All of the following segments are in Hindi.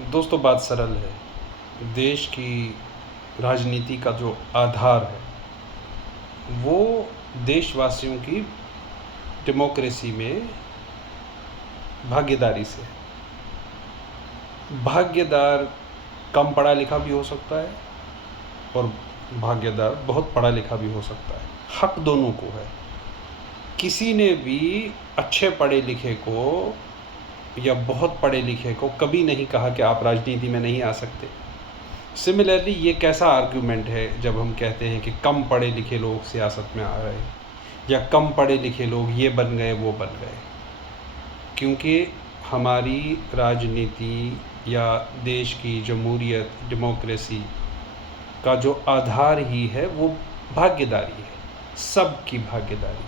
दोस्तों, बात सरल है। देश की राजनीति का जो आधार है वो देशवासियों की डेमोक्रेसी में भागीदारी से है। भागीदार कम पढ़ा लिखा भी हो सकता है और भागीदार बहुत पढ़ा लिखा भी हो सकता है। हक दोनों को है। किसी ने भी अच्छे पढ़े लिखे को या बहुत पढ़े लिखे को कभी नहीं कहा कि आप राजनीति में नहीं आ सकते। सिमिलरली ये कैसा आर्गुमेंट है जब हम कहते हैं कि कम पढ़े लिखे लोग सियासत में आ रहे हैं या कम पढ़े लिखे लोग ये बन गए वो बन गए, क्योंकि हमारी राजनीति या देश की जमहूरियत डेमोक्रेसी का जो आधार ही है वो भागीदारी है, सबकी भागीदारी।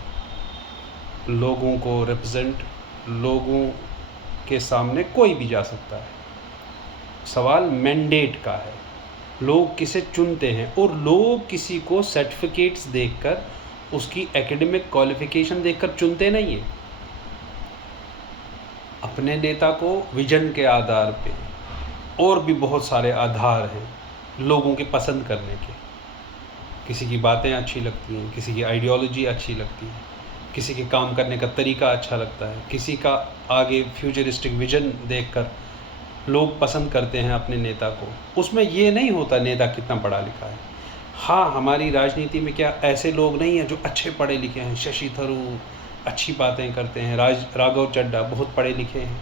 लोगों को रिप्रेजेंट, लोगों के सामने कोई भी जा सकता है। सवाल मैंडेट का है, लोग किसे चुनते हैं और लोग किसी को सर्टिफिकेट्स देखकर, उसकी एकेडमिक क्वालिफिकेशन देखकर चुनते नहीं हैं। अपने नेता को विजन के आधार पे, और भी बहुत सारे आधार हैं लोगों के पसंद करने के। किसी की बातें अच्छी लगती हैं, किसी की आइडियोलॉजी अच्छी लगती है, किसी के काम करने का तरीका अच्छा लगता है, किसी का आगे फ्यूचरिस्टिक विजन देखकर लोग पसंद करते हैं अपने नेता को। उसमें ये नहीं होता नेता कितना पढ़ा लिखा है। हाँ, हमारी राजनीति में क्या ऐसे लोग नहीं हैं जो अच्छे पढ़े लिखे हैं? शशि थरूर अच्छी बातें करते हैं, राघव चड्ढा बहुत पढ़े लिखे हैं,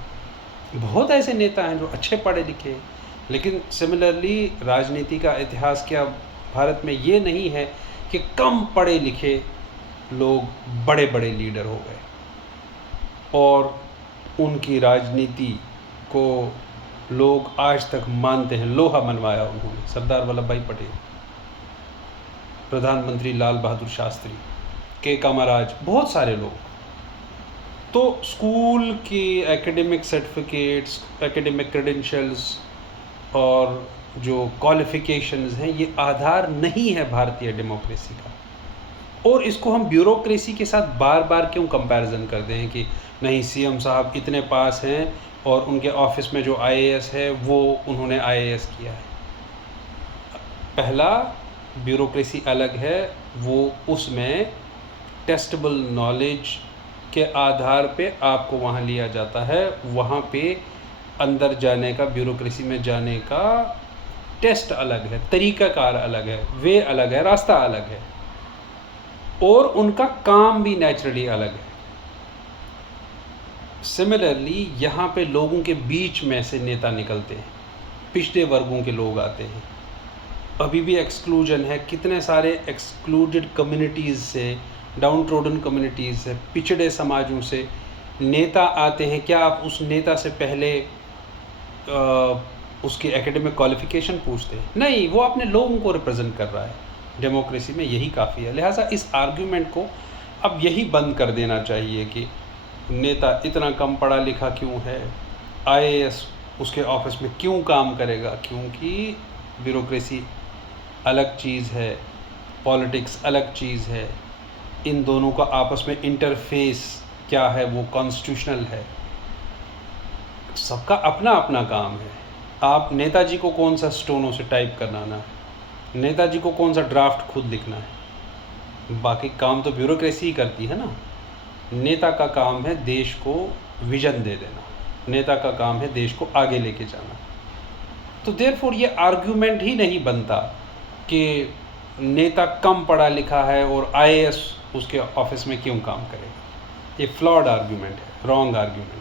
बहुत ऐसे नेता हैं जो अच्छे पढ़े लिखे हैं। लेकिन सिमिलरली राजनीति का इतिहास क्या भारत में ये नहीं है कि कम पढ़े लिखे लोग बड़े बड़े लीडर हो गए और उनकी राजनीति को लोग आज तक मानते हैं। लोहा मनवाया उन्होंने, सरदार वल्लभ भाई पटेल, प्रधानमंत्री लाल बहादुर शास्त्री, के कामराज, बहुत सारे लोग। तो स्कूल की एकेडमिक सर्टिफिकेट्स, एकेडमिक क्रेडेंशियल्स और जो क्वालिफ़िकेशंस हैं ये आधार नहीं है भारतीय डेमोक्रेसी का। और इसको हम ब्यूरोक्रेसी के साथ बार बार क्यों कंपैरिजन करते हैं कि नहीं, सीएम साहब इतने पास हैं और उनके ऑफिस में जो आईएएस है वो उन्होंने आईएएस किया है। पहला, ब्यूरोक्रेसी अलग है, वो उसमें टेस्टेबल नॉलेज के आधार पे आपको वहाँ लिया जाता है। वहाँ पे अंदर जाने का, ब्यूरोक्रेसी में जाने का टेस्ट अलग है, तरीक़ाकार अलग है, वे अलग है, रास्ता अलग है और उनका काम भी नेचुरली अलग है। सिमिलरली यहाँ पे लोगों के बीच में से नेता निकलते हैं, पिछड़े वर्गों के लोग आते हैं। अभी भी एक्सक्लूजन है, कितने सारे एक्सक्लूडेड कम्युनिटीज़ से, डाउन ट्रोडन कम्युनिटीज़ से, पिछड़े समाजों से नेता आते हैं। क्या आप उस नेता से पहले उसकी एकेडमिक क्वालिफ़िकेशन पूछते हैं? नहीं, वो अपने लोगों को रिप्रेजेंट कर रहा है। डेमोक्रेसी में यही काफ़ी है। लिहाजा इस आर्ग्यूमेंट को अब यही बंद कर देना चाहिए कि नेता इतना कम पढ़ा लिखा क्यों है, आईएएस उसके ऑफिस में क्यों काम करेगा, क्योंकि ब्यूरोक्रेसी अलग चीज़ है, पॉलिटिक्स अलग चीज़ है। इन दोनों का आपस में इंटरफेस क्या है वो कॉन्स्टिट्यूशनल है। सबका अपना अपना काम है। आप नेताजी को कौन सा स्टोनों से टाइप करना है, नेताजी को कौन सा ड्राफ्ट खुद लिखना है? बाकी काम तो ब्यूरोक्रेसी ही करती है ना। नेता का काम है देश को विजन दे देना, नेता का काम है देश को आगे लेके जाना। तो देयरफॉर ये आर्ग्यूमेंट ही नहीं बनता कि नेता कम पढ़ा लिखा है और आईएएस उसके ऑफिस में क्यों काम करेगा। ये फ्लॉड आर्ग्यूमेंट है, रॉन्ग आर्ग्यूमेंट है।